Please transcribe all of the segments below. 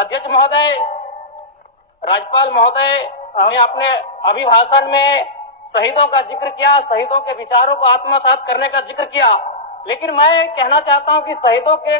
अध्यक्ष महोदय, राज्यपाल महोदय ने अपने अभिभाषण में शहीदों का जिक्र किया, शहीदों के विचारों को आत्मसात करने का जिक्र किया, लेकिन मैं कहना चाहता हूं कि शहीदों के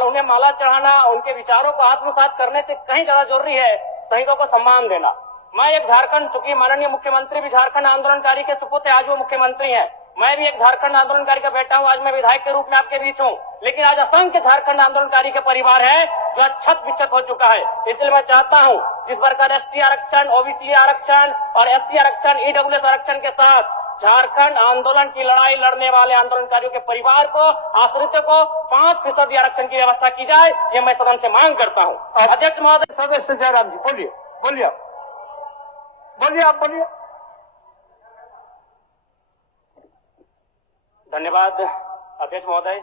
उन्हें माला चढ़ाना, उनके विचारों को आत्मसात करने से कहीं ज्यादा जरूरी है शहीदों को सम्मान देना। मैं एक झारखंड, चूंकि माननीय मुख्यमंत्री भी झारखंड आंदोलनकारी के सुपुत्र, आज वो मुख्यमंत्री हैं, मैं भी एक झारखंड आंदोलनकारी का बेटा हूं, आज मैं विधायक के रूप में आपके बीच हूं, लेकिन आज असंख्य झारखंड आंदोलनकारी के परिवार है जो छत विच्छत हो चुका है। इसलिए मैं चाहता हूं जिस प्रकार एसटी आरक्षण, ओबीसी आरक्षण और एससी आरक्षण, ईडब्ल्यूएस आरक्षण के साथ झारखंड आंदोलन की लड़ाई लड़ने वाले आंदोलनकारियों के परिवार को, आश्रितों को 5% आरक्षण की व्यवस्था की जाए, ये मैं सदन से मांग करता हूं। अध्यक्ष महोदय। सदस्य जयराम जी बोलिए, बोलिए आप बोलिए। धन्यवाद अध्यक्ष महोदय।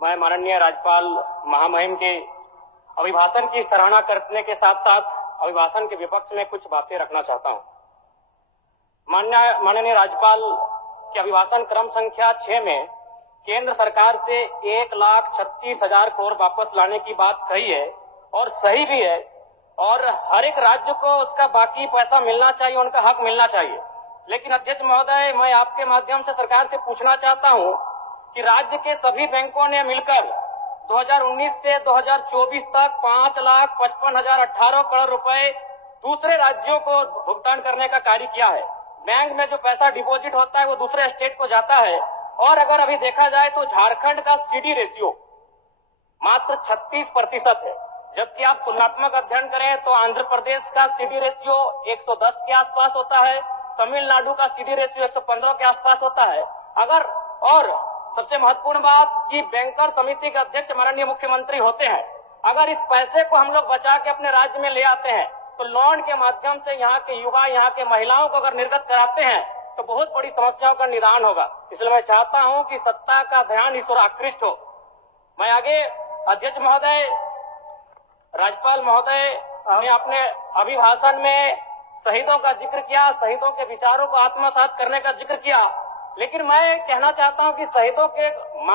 मैं माननीय राज्यपाल महामहिम के अभिभाषण की सराहना करने के साथ साथ अभिभाषण के विपक्ष में कुछ बातें रखना चाहता हूं। माननीय राज्यपाल के अभिभाषण क्रम संख्या 6 में केंद्र सरकार से 1,36,000 करोड़ वापस लाने की बात कही है और सही भी है, और हर एक राज्य को उसका बाकी पैसा मिलना चाहिए, उनका हक मिलना चाहिए। लेकिन अध्यक्ष महोदय, मैं आपके माध्यम से सरकार से पूछना चाहता हूं कि राज्य के सभी बैंकों ने मिलकर 2019 से 2024 तक 5,55,018 करोड़ रुपए दूसरे राज्यों को भुगतान करने का कार्य किया है। बैंक में जो पैसा डिपॉजिट होता है वो दूसरे स्टेट को जाता है, और अगर अभी देखा जाए तो झारखंड का सीडी रेशियो मात्र 36% है, जबकि आप तुलनात्मक अध्ययन करें तो आंध्र प्रदेश का सीडी रेशियो 110 के आसपास होता है, तमिलनाडु का सीडी रेशियो 115 के आसपास होता है। और सबसे महत्वपूर्ण बात कि बैंकर समिति के अध्यक्ष माननीय मुख्यमंत्री होते हैं। अगर इस पैसे को हम लोग बचा के अपने राज्य में ले आते हैं तो लोन के माध्यम से यहाँ के युवा, यहाँ के महिलाओं को अगर निर्गत कराते हैं तो बहुत बड़ी समस्याओं का निदान होगा। इसलिए मैं चाहता हूं कि सत्ता का ध्यान इस ओर आकृष्ट हो। मैं आगे अध्यक्ष महोदय, राज्यपाल महोदय ने अपने अभिभाषण में शहीदों का जिक्र किया, शहीदों के विचारों को आत्मसात करने का जिक्र किया, लेकिन मैं कहना चाहता हूं कि शहीदों के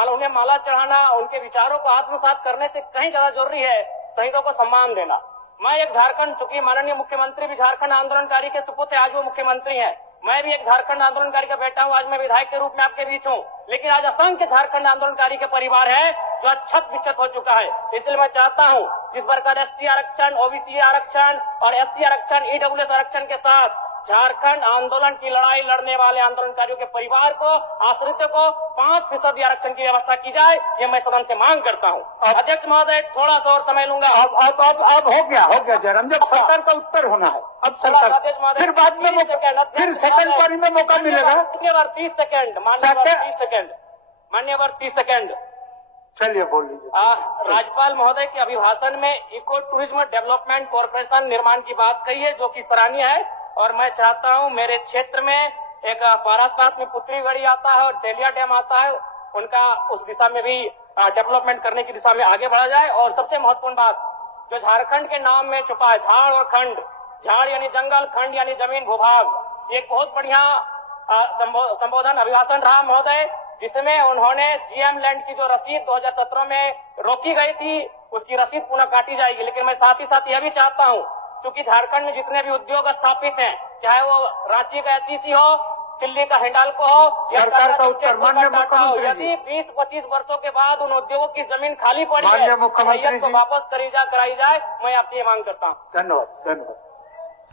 उन्हें माला चढ़ाना, उनके विचारों को आत्मसात करने से कहीं ज्यादा जरूरी है शहीदों को सम्मान देना। मैं एक झारखंड, चूंकि माननीय मुख्यमंत्री भी झारखंड आंदोलनकारी के सुपुत्र, आज वो मुख्यमंत्री हैं, मैं भी एक झारखंड आंदोलनकारी का बेटा हूं, आज मैं विधायक के रूप में आपके बीच हूं, लेकिन आज असंख्य झारखंड आंदोलनकारी के परिवार है जो छत विच्छत हो चुका है। इसलिए मैं चाहता हूं जिस प्रकार एसटी आरक्षण, ओबीसी आरक्षण और एससी आरक्षण, ईडब्ल्यूएस आरक्षण के साथ झारखंड आंदोलन की लड़ाई लड़ने वाले आंदोलनकारियों के परिवार को, आश्रितों को 5% आरक्षण की व्यवस्था की जाए, ये मैं सदन से मांग करता हूं। अध्यक्ष महोदय, थोड़ा सा और समय लूंगा। अब हो गया जयराम, जब सरकार का उत्तर होना है, अब सरकार फिर बाद में फिर सेकंड पारी में मौका मिलेगा। मान्यवर 30 सेकंड, मान्यवर 30 सेकंड। चलिए बोल लीजिए। राज्यपाल महोदय के अभिभाषण में इको टूरिज्म डेवलपमेंट कॉर्पोरेशन निर्माण की बात कही है, जो कि सराहनीय है, और मैं चाहता हूं मेरे क्षेत्र में एक पारासात में पुत्रीगढ़ी आता है और डेलिया डैम आता है, उनका उस दिशा में भी डेवलपमेंट करने की दिशा में आगे बढ़ा जाए। और सबसे महत्वपूर्ण बात जो झारखंड के नाम में छुपा है, झाड़ और खंड, झाड़ यानी जंगल, खंड यानी जमीन भूभाग, एक बहुत बढ़िया संबोधन अभिभाषण रहा महोदय, जिसमें उन्होंने जीएम लैंड की जो रसीद 2017 में रोकी गई थी उसकी रसीद पुनः काटी जाएगी। लेकिन मैं साथ ही साथ यह भी चाहता हूं, क्योंकि झारखंड में जितने भी उद्योग स्थापित हैं, चाहे वो रांची का एचईसी हो, दिल्ली का हिंडाल्को हो, सरकार का उत्तर माननीय मुख्यमंत्री, यदि 20-25 वर्षों के बाद उन उद्योगों की जमीन खाली पड़ी है, माननीय मुख्यमंत्री तो वापस कराई जाए, मैं आपसे ये मांग करता हूँ। धन्यवाद।